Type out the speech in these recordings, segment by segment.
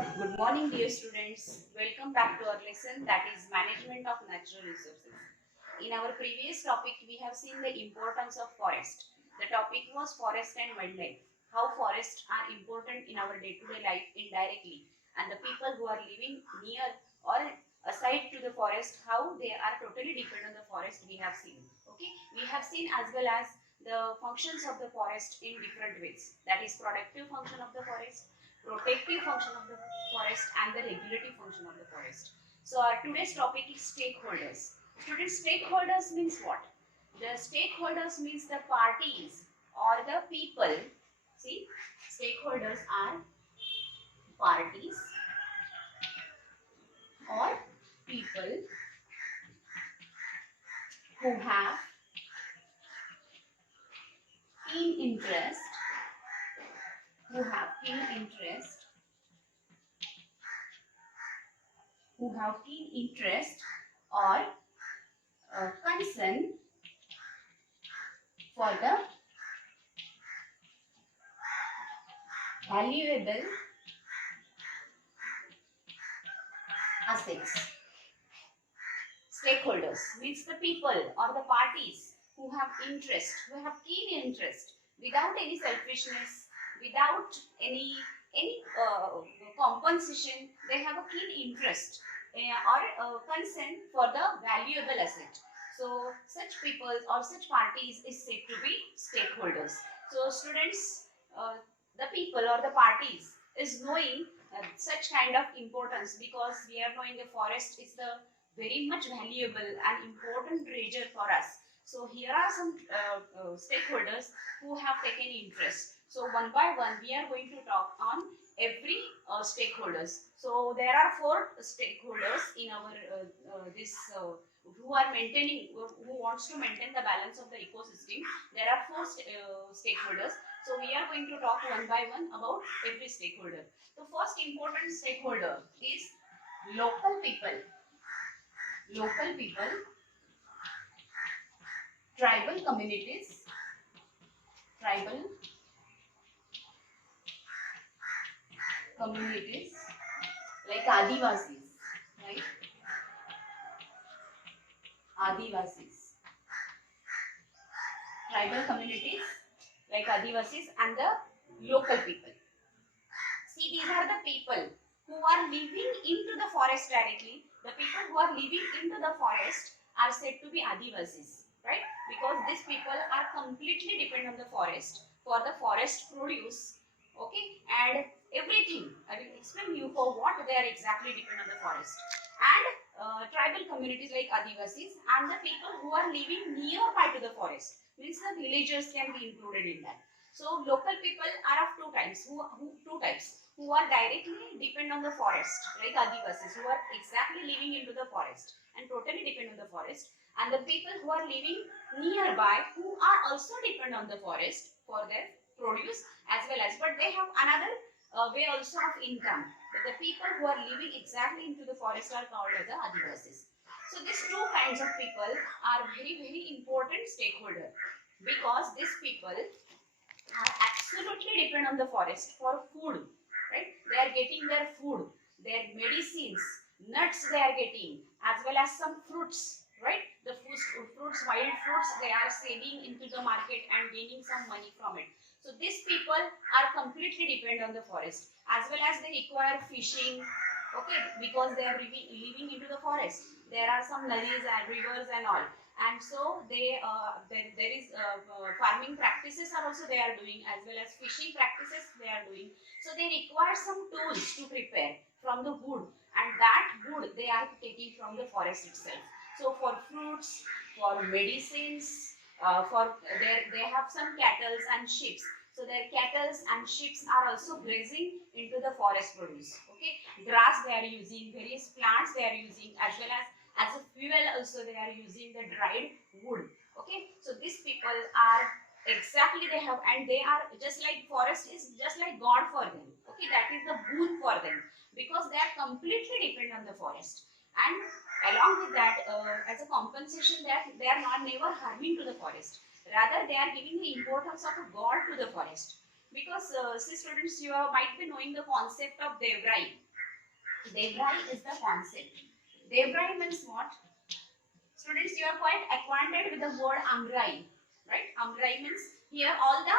Good morning, dear students. Welcome back to our lesson that is Management of Natural Resources. In our previous topic, we have seen the importance of forest. The topic was forest and wildlife. How forests are important in our day-to-day life indirectly, and the people who are living near or aside to the forest, how they are totally dependent on the forest. We have seen. Okay, we have seen as well as the functions of the forest in different ways. That is productive function of the forest, protective function of the forest, and the regulative function of the forest. So our today's topic is stakeholders. Students, stakeholders means what? The stakeholders means the parties or the people. See, stakeholders are parties or people who have keen interest, who have keen interest, who have keen interest or concern for the valuable assets. Stakeholders means the people or the parties who have interest, who have keen interest, without any selfishness, without any compensation. They have a keen interest or concern for the valuable asset. So such people or such parties is said to be stakeholders. So students, the people or the parties is knowing such kind of importance, because we are knowing the forest is the very much valuable and important treasure for us. So here are some stakeholders who have taken interest. So one by one we are going to talk on every stakeholders. So there are four stakeholders in our this who are maintaining, who wants to maintain the balance of the ecosystem. There are four stakeholders. So we are going to talk one by one about every stakeholder. The first important stakeholder is local people. Local people, tribal communities, tribal communities like Adivasis, right? Adivasis, tribal communities like Adivasis, and the local people. See, these are the people who are living into the forest directly. The people who are living into the forest are said to be Adivasis, right? Because these people are completely dependent on the forest for the forest produce, okay? And everything, I will explain you for what they are exactly dependent on the forest. And tribal communities like Adivasis and the people who are living nearby to the forest, means the villagers can be included in that. So local people are of two types. Two types who are directly depend on the forest, like Adivasis, who are exactly living into the forest and totally depend on the forest, and the people who are living nearby, who are also depend on the forest for their produce as well as, but they have another way also of income. But the people who are living exactly into the forest are called as the Adivasis. So these two kinds of people are very important stakeholder, because these people are absolutely depend on the forest for food, right? They are getting their food, their medicines, nuts they are getting, as well as some fruits, right? The fruits, wild fruits, they are selling into the market and gaining some money from it. So these people are completely dependent on the forest, as well as they require fishing, okay, because they are living into the forest. There are some nadis and rivers and all, and so there is farming practices are also they are doing, as well as fishing practices they are doing. So they require some tools to prepare from the wood, and that wood they are taking from the forest itself. So for fruits, for medicines, for they have some cattle and sheep. So their cattle and sheep are also grazing into the forest produce, okay. Grass they are using, various plants they are using, as a fuel also they are using the dried wood, okay. So these people are exactly, they have, and they are just like, forest is just like God for them, okay. That is the boon for them, because they are completely dependent on the forest. And along with that, as a compensation, that they are not never harming to the forest, rather they are giving the importance of a God to the forest. Because see students, you might be knowing the concept of Devrai, Devrai is the concept. Devrai means what? Students, you are quite acquainted with the word Amrai, right? Amrai means here all the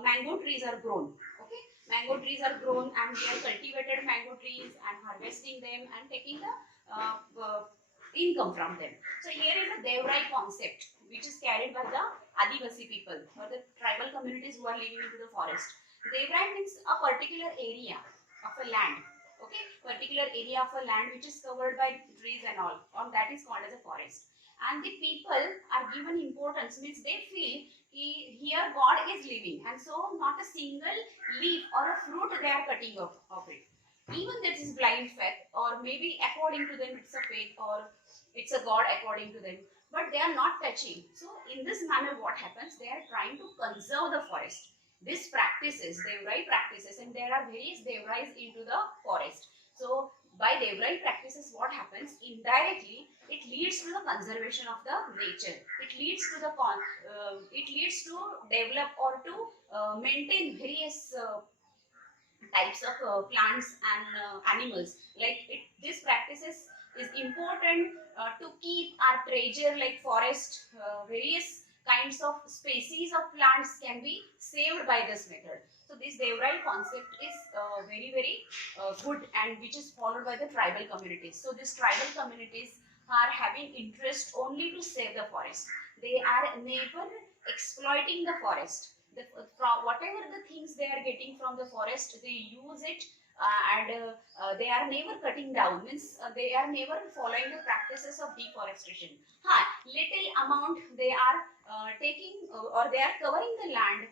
mango trees are grown. Okay, mango trees are grown and we are cultivated mango trees and harvesting them and taking the income from them. So here is a Devrai concept which is carried by the Adivasi people or the tribal communities who are living into the forest. Devrai means a particular area of a land. Okay, particular area of a land which is covered by trees and all that is called as a forest. And the people are given importance, means they feel here God is living, and so not a single leaf or a fruit they are cutting off of it. Even that is blind faith, or maybe according to them it's a faith or it's a God according to them, but they are not touching. So in this manner, what happens? They are trying to conserve the forest. These practices, Devrai practices, and there are various Devrais into the forest. So by Devrai practices, what happens? Indirectly, it leads to the conservation of the nature. It leads to develop or to maintain various types of plants and animals. Like this practices is important to keep our treasure like forest. Various kinds of species of plants can be saved by this method. So this Devrai concept is very good, and which is followed by the tribal communities. So these tribal communities are having interest only to save the forest. They are never exploiting the forest. From whatever the things they are getting from the forest, they use it, and they are never cutting down, means they are never following the practices of deforestation. Little amount they are taking, or they are covering the land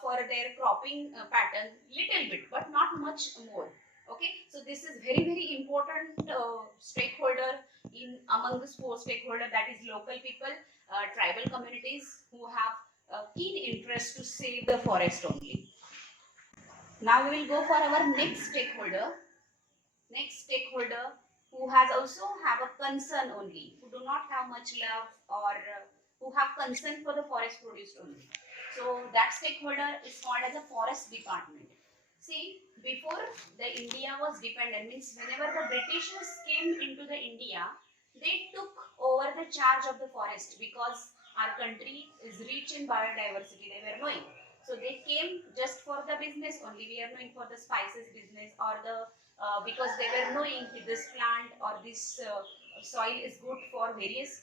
for their cropping pattern, little bit but not much more. Okay, so this is very important stakeholder in among the four stakeholder, that is local people, tribal communities who have keen interest to save the forest only. Now we will go for our next stakeholder. Next stakeholder who has also have a concern only, who do not have much love, or who have concern for the forest produced only. So that stakeholder is called as a forest department. See, before the India was dependent, means whenever the Britishers came into the India, they took over the charge of the forest because our country is rich in biodiversity. They were knowing. So they came just for the business only. We are knowing for the spices business, or the because they were knowing this plant or this soil is good for various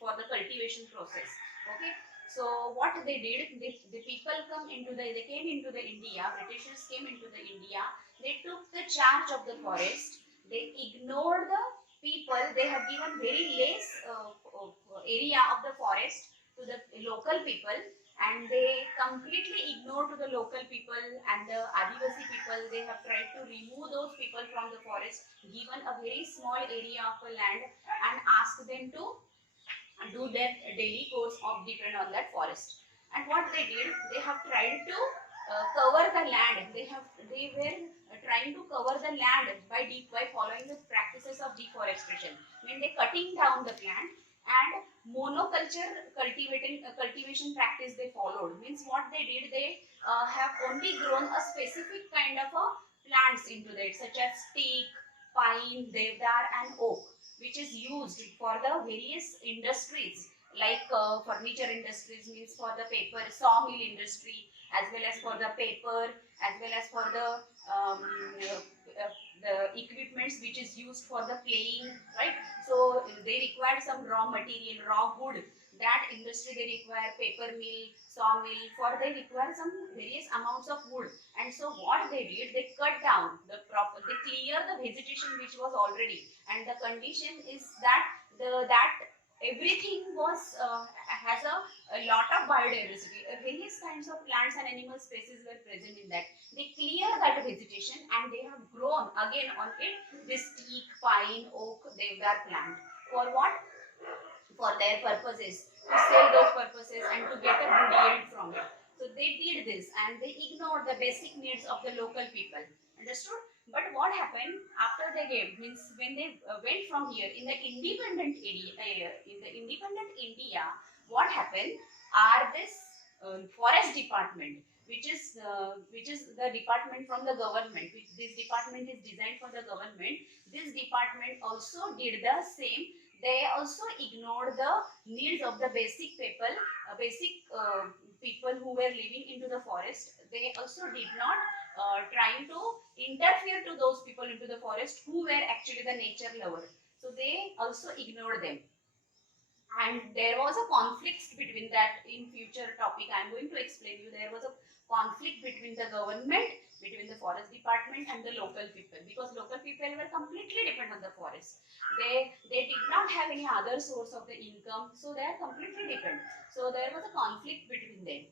for the cultivation process. Okay, so what they did, the people they came into the India. Britishers came into the India. They took the charge of the forest. They ignored the people. They have given very less area of the forest to the local people, and they completely ignore to the local people and the Adivasi people. They have tried to remove those people from the forest, given a very small area of a land, and ask them to do their daily course of depend on that forest. And what they did, they have tried to cover the land. They were trying to cover the land by following the practices of deforestation. When they cutting down the plant, and monoculture cultivation practice they followed, means what they did, they have only grown a specific kind of a plants into that, such as teak, pine, devdar and oak, which is used for the various industries, like furniture industries, means for the paper sawmill industry, as well as for the paper, as well as for the the equipments which is used for the playing, right? So they require some raw material, raw wood. That industry they require paper mill, sawmill, for they require some various amounts of wood. And so what they did, they cut down they clear the vegetation which was already, and the condition is that that everything was has a lot of biodiversity. Various kinds of plants and animal species were present in that. They clear that vegetation and they have grown again on it this teak, pine, oak, devdar plant. For what? For their purposes, to sell those purposes and to get a good yield from it. So they did this and they ignored the basic needs of the local people. Understood? But what happened after they gave, means when they went from here in the independent area, in the independent India, what happened? Are this forest department, which is the department from the government. This department is designed for the government. This department also did the same. They also ignored the needs of the basic people who were living into the forest. They also did not trying to interfere to those people into the forest who were actually the nature lover. So they also ignored them. And there was a conflict between that. In future topic I am going to explain you, there was a conflict between the government, between the forest department and the local people, because local people were completely dependent on the forest. They did not have any other source of the income, so they are completely dependent. So there was a conflict between them,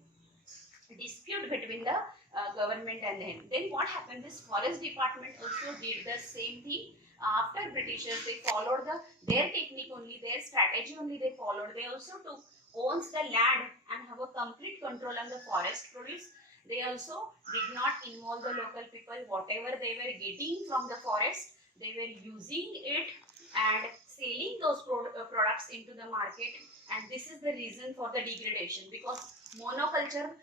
dispute between the government and them. Then what happened, this forest department also did the same thing. After Britishers, they followed their technique only, their strategy only they followed. They also took owns the land and have a complete control on the forest produce. They also did not involve the local people. Whatever they were getting from the forest, they were using it and selling those products into the market. And this is the reason for the degradation, because monoculture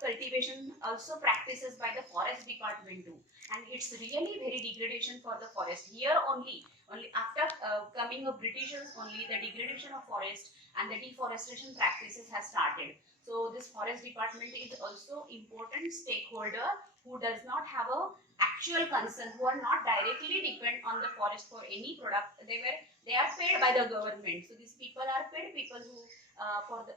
cultivation also practices by the forest department too, and it's really very degradation for the forest. Here only after coming of Britishers only, the degradation of forest and the deforestation practices has started. So this forest department is also important stakeholder who does not have a actual concern, who are not directly depend on the forest for any product. They are paid by the government. So these people are paid people who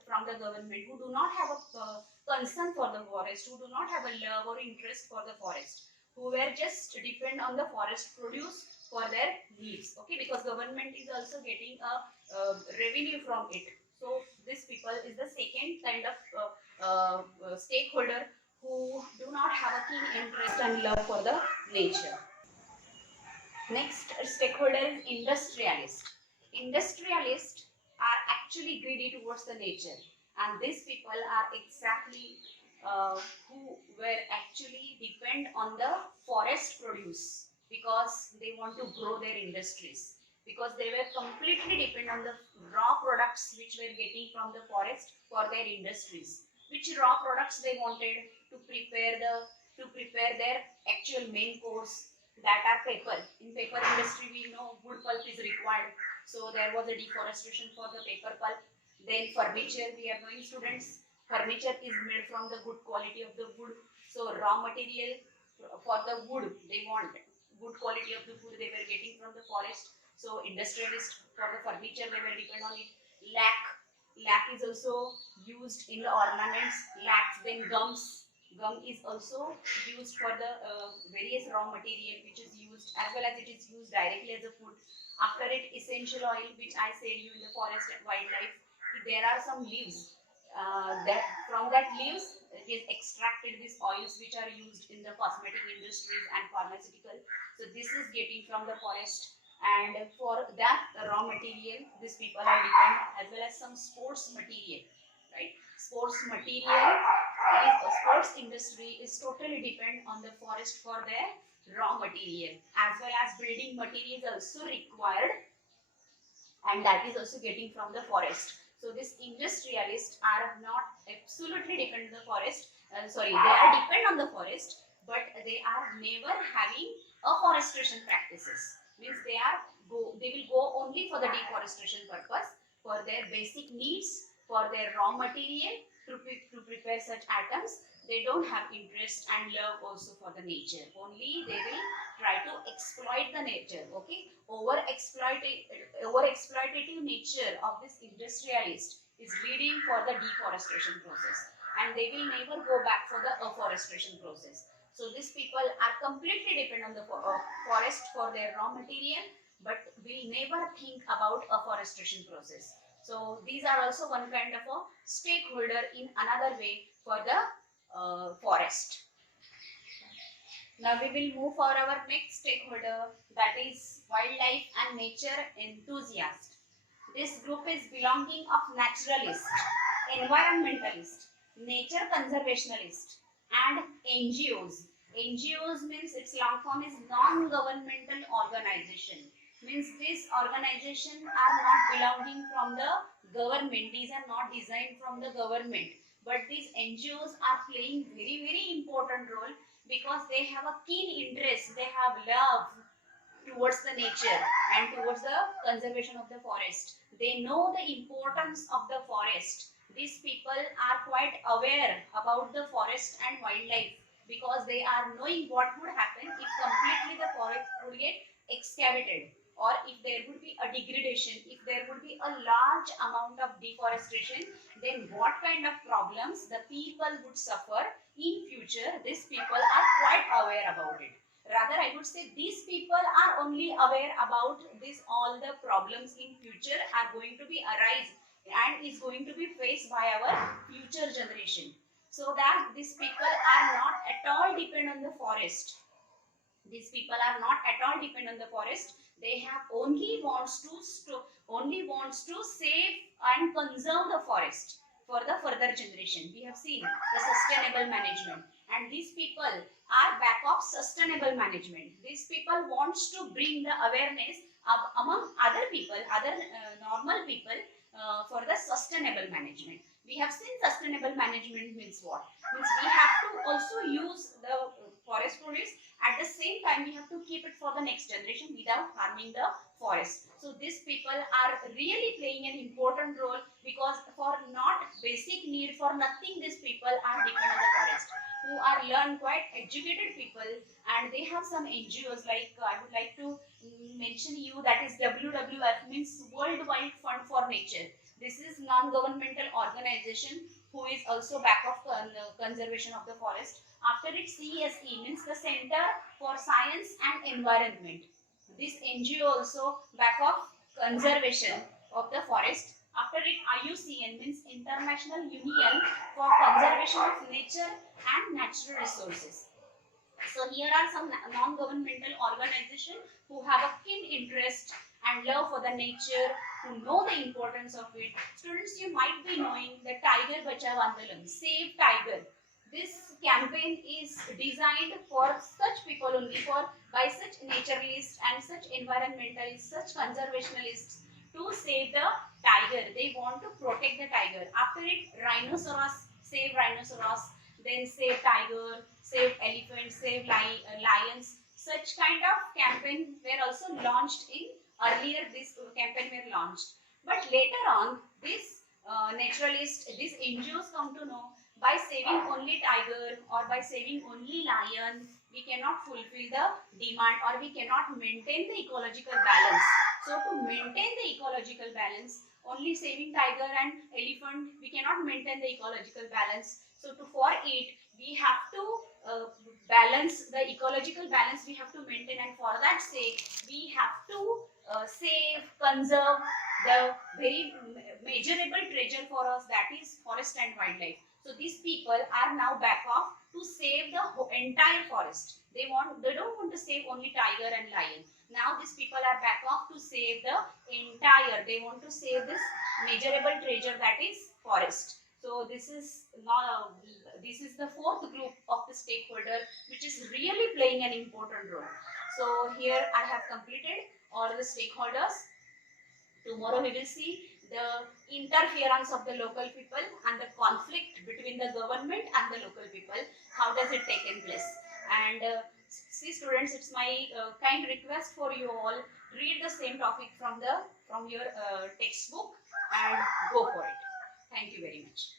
from the government, who do not have a concern for the forest, who do not have a love or interest for the forest, who were just depend on the forest produce for their needs. Okay, because government is also getting a revenue from it. So this people is the second kind of stakeholder who do not have a keen interest and love for the nature. Next stakeholder is industrialist. Industrialists are actually greedy towards the nature, and these people are exactly who were actually depend on the forest produce, because they want to grow their industries, because they were completely depend on the raw products which were getting from the forest for their industries. Which raw products they wanted to prepare their actual main course, that are paper. In paper industry, we know wood pulp is required. So there was a deforestation for the paper pulp. Then furniture, we are knowing students, furniture is made from the good quality of the wood. So raw material for the wood, they want good quality of the wood they were getting from the forest. So industrialists for the furniture, they will depend on it. Lac, lac is also used in the ornaments. Lacs, then gums, gum is also used for the various raw material which is used, as well as it is used directly as a food. After it, essential oil, which I said you in the forest and wildlife, there are some leaves that from that leaves it is extracted these oils which are used in the cosmetic industries and pharmaceutical. So this is getting from the forest, and for that raw material these people are depend, as well as some sports material, right? Sports material sports industry is totally depend on the forest for their raw material, as well as building materials also required, and that is also getting from the forest. So these industrialists are not absolutely dependent on the forest. They are depend on the forest, but they are never having afforestation practices. Means they will go only for the deforestation purpose, for their basic needs, for their raw material to prepare such items. They don't have interest and love also for the nature. Only they will try to exploit the nature. Okay, over exploitative nature of this industrialist is leading for the deforestation process, and they will never go back for the afforestation process. So these people are completely dependent on the forest for their raw material, but will never think about afforestation process. So these are also one kind of a stakeholder in another way for the forest. Now we will move for our next stakeholder, that is wildlife and nature enthusiast. This group is belonging of naturalist, environmentalist, nature conservationalist and NGOs. NGOs means its long form is non-governmental organization. Means these organizations are not belonging from the government. These are not designed from the government. but these NGOs are playing very important role because they have a keen interest, they have love towards the nature and towards the conservation of the forest. They know the importance of the forest. These people are quite aware about the forest and wildlife because they are knowing what would happen if completely the forest would get excavated, or if there would be a degradation, if there would be a large amount of deforestation, then what kind of problems the people would suffer in future. These people are quite aware about it. Rather, I would say these people are only aware about this, all the problems in future are going to be arise and is going to be faced by our future generation. So that these people are not at all depend on the forest. These people are not at all depend on the forest. They have only wants to save and conserve the forest for the further generation. We have seen the sustainable management, and these people are back of sustainable management. These people wants to bring the awareness among other people, other normal people, for the sustainable management. We have seen sustainable management means what? Means we have to also use the forest produce, at the same time we have to keep it for the next generation without harming the forest. So these people are really playing an important role, because for not basic need, for nothing these people are dependent on the forest, who are learned, quite educated people, and they have some NGOs like I would like to mention you, that is WWF, means World Wide Fund for Nature. This is non-governmental organization who is also back of conservation of the forest. After it, CSE means the Center for Science and Environment. This NGO also back of conservation of the forest. After it, IUCN means International Union for Conservation of Nature and Natural Resources. So here are some non-governmental organizations who have a keen interest and love for the nature, who know the importance of it. Students, you might be knowing the Tiger Bachao Andolan, Save Tiger. This campaign is designed for such people only, for by such naturalists and such environmentalists, such conservationists, to save the tiger. They want to protect the tiger. After it, rhinoceros, save rhinoceros, then save tiger, save elephant, save lions. Such kind of campaign were also launched in earlier. This campaign were launched, but later on, this naturalists, these NGOs come to know, by saving only tiger or by saving only lion, we cannot fulfill the demand, or we cannot maintain the ecological balance. So to maintain the ecological balance, only saving tiger and elephant, we cannot maintain the ecological balance. So for it, we have to balance the ecological balance, we have to maintain, and for that sake, we have to save, conserve the very measurable treasure for us, that is forest and wildlife. So these people are now back off to save the entire forest. They don't want to save only tiger and lion. Now these people are back off to save the entire. They want to save this measurable treasure, that is forest. So this is the fourth group of the stakeholder, which is really playing an important role. So here I have completed all the stakeholders. Tomorrow we will see the interference of the local people and the conflict between the government and the local people. How does it take in place? And see students, it's my kind request for you all, read the same topic from your textbook and go for it. Thank you very much.